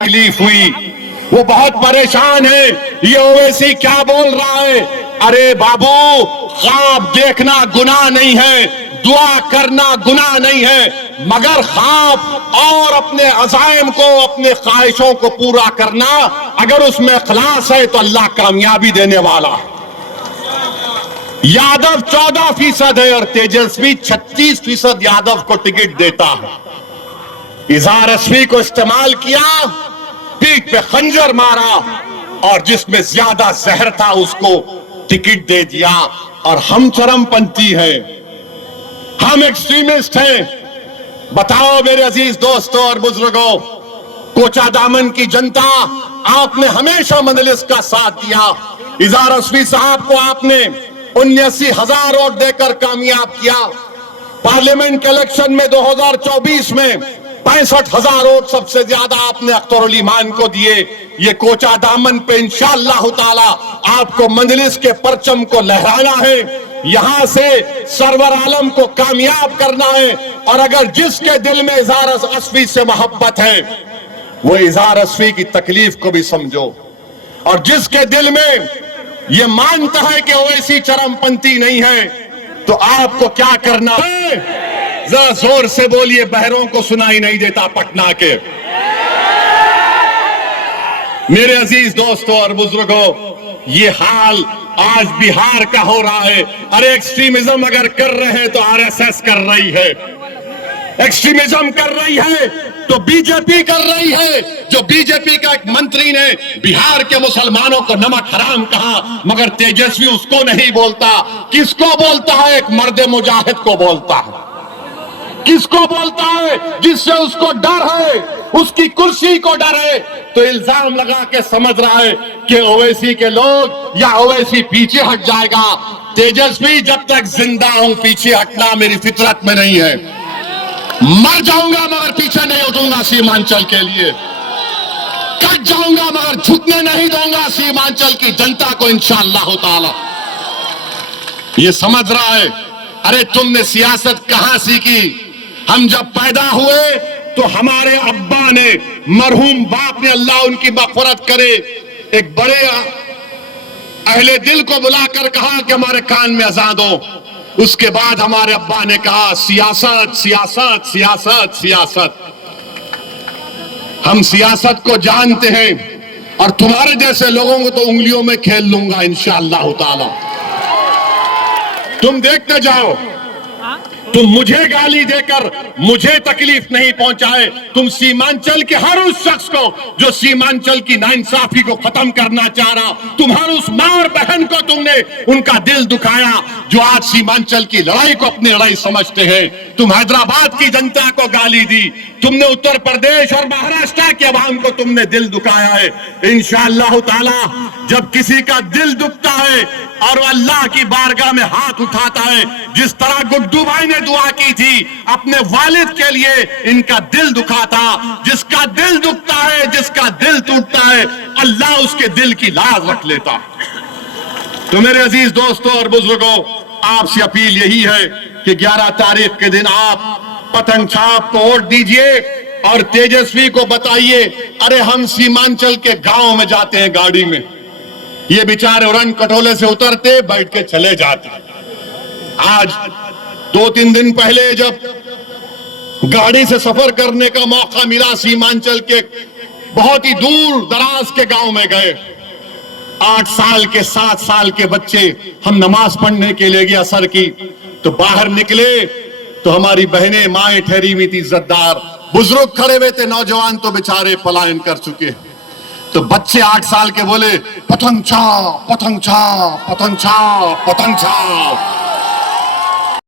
तकलीफ हुई, वो बहुत परेशान है। ये ओवैसी क्या बोल रहा है? अरे बाबू, ख्वाब देखना गुनाह नहीं है, दुआ करना गुनाह नहीं है, मगर ख्वाब और अपने अज़ाइम को, अपने ख्वाहिशों को पूरा करना अगर उसमें इखलास है तो अल्लाह कामयाबी देने वाला है। यादव 14% है और तेजस्वी 36% यादव को टिकट देता है। इज़हार अस्वी को इस्तेमाल किया, पीठ पे खंजर मारा और जिसमें ज्यादा जहर था उसको टिकट दे दिया। और हम चरमपंथी हैं, हम एक्सट्रीमिस्ट हैं। बताओ मेरे अजीज दोस्तों और बुजुर्गों, कोचा दामन की जनता, आपने हमेशा मजलिस का साथ दिया। इज़हार अस्वी साहब को आपने 79,000 वोट देकर कामयाब किया। पार्लियामेंट के इलेक्शन में 2024 में 65,000 वोट सबसे ज्यादा आपने अख्तरुल ईमान को दिए। ये कोचा दामन पे इंशाअल्लाह ताला आपको मजलिस के परचम को लहराना है, यहां से सरवर आलम को कामयाब करना है। और अगर जिसके दिल में इज़हार अस्वी से मोहब्बत है वो इज़हार अस्वी की तकलीफ को भी समझो, और जिसके दिल में ये मानता है कि ओवैसी चरमपंथी नहीं है तो आपको क्या करना है? जरा जोर से बोलिए, बहरों को सुनाई नहीं देता पटना के। मेरे अजीज दोस्तों और बुजुर्गों, ये हाल आज बिहार का हो रहा है। अरे एक्सट्रीमिज्म अगर कर रहे हैं तो आरएसएस कर रही है, एक्सट्रीमिज्म कर रही है तो बीजेपी कर रही है। जो बीजेपी का एक मंत्री ने बिहार के मुसलमानों को नमक हराम कहा, मगर तेजस्वी उसको नहीं बोलता। किसको बोलता है? एक मर्द मुजाहिद को बोलता है। किसको बोलता है? जिससे उसको डर है, उसकी कुर्सी को डर है। तो इल्जाम लगा के समझ रहा है कि ओवैसी के लोग या ओवैसी पीछे हट जाएगा। तेजस्वी, जब तक जिंदा हूं पीछे हटना मेरी फितरत में नहीं है। मर जाऊंगा मगर पीछे नहीं हटूंगा सीमांचल के लिए। कट जाऊंगा मगर झुकने नहीं दूंगा सीमांचल की जनता को इंशाअल्लाह ताला। ये समझ रहा है। अरे तुमने सियासत कहां सीखी? हम जब पैदा हुए तो हमारे अब्बा ने, मरहूम बाप ने, अल्लाह उनकी मग़फ़िरत करे, एक बड़े अहले दिल को बुलाकर कहा कि हमारे कान में अज़ान दो। उसके बाद हमारे अब्बा ने कहा सियासत सियासत सियासत सियासत। हम सियासत को जानते हैं और तुम्हारे जैसे लोगों को तो उंगलियों में खेल लूंगा इंशाअल्लाह ताला। तुम देखते जाओ, तुम मुझे गाली देकर मुझे तकलीफ नहीं पहुंचाए। तुम सीमांचल के हर उस शख्स को जो सीमांचल की नाइंसाफी को खत्म करना चाह रहा, तुम हर उस मां और बहन को तुमने उनका दिल दुखाया जो आज सीमांचल की लड़ाई को अपनी लड़ाई समझते हैं। तुम हैदराबाद की जनता को गाली दी, तुमने उत्तर प्रदेश और महाराष्ट्र के अवाम को तुमने दिल दुखाया है। इंशाअल्लाह ताला जब किसी का दिल दुखता है और अल्लाह की बारगाह में हाथ उठाता है, जिस तरह गुड्डू भाई ने दुआ की थी अपने वालिद के लिए, इनका दिल दुखा था। जिसका दिल दुखता है, जिसका दिल टूटता है, अल्लाह उसके दिल की लाज रख लेता। तो मेरे अजीज दोस्तों और बुजुर्गों, आपसे अपील यही है कि 11 तारीख के दिन आप पतंग छाप को वोट दीजिए और तेजस्वी को बताइए, अरे हम सीमांचल के गांव में जाते हैं गाड़ी में, ये बेचारे रन कटोले से उतरते बैठ के चले जाते। आज 2-3 दिन पहले जब गाड़ी से सफर करने का मौका मिला, सीमांचल के बहुत ही दूर दराज के गांव में गए। 8 साल के 7 साल के बच्चे, हम नमाज पढ़ने के लिए गए असर की, तो बाहर निकले तो हमारी बहनें माएं ठहरी हुई थी, इज्जतदार बुजुर्ग खड़े हुए थे, नौजवान तो बेचारे पलायन कर चुके। तो बच्चे 8 साल के बोले पतंग छाप पतंग छाप पतंग छाप पतंग छाप।